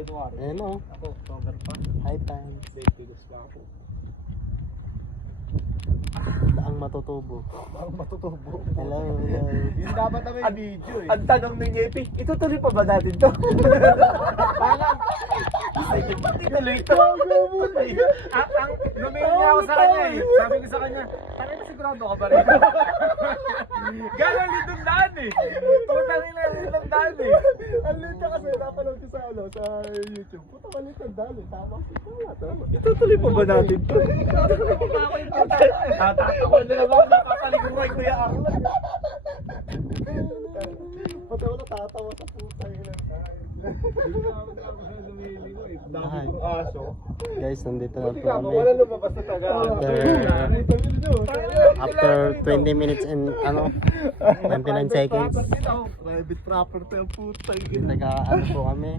January. Ayan o. Ako, October pa. High time. Date bigas pa ako. Daang matutubo. Parang matutubo. Hello, hello. Yung dapat na may video eh. Ang tanong ni Jepi, itutuloy pa ba natin to? Parang, Ituloy ito. ang lumayan niya ako sa kanya eh. Sabi ko sa kanya, parang na sigurado ka ba rin? Gano'n litong daan eh. Putang ina litong daan eh. Ang lito kasi napanood ko sa YouTube. Puta malit ang dali. Tama. Tama. Itutuloy pa ba natin to? Ako na naman nakakaligong kay Kuya Arlan. Pati ako natatawa sa puta yun. Ay. Aso. Guys, nandito na Buti po ka, kami. wala lumabas na taga. After 20 minutes and 29 seconds. Private property ang puta. Nag-ano po kami.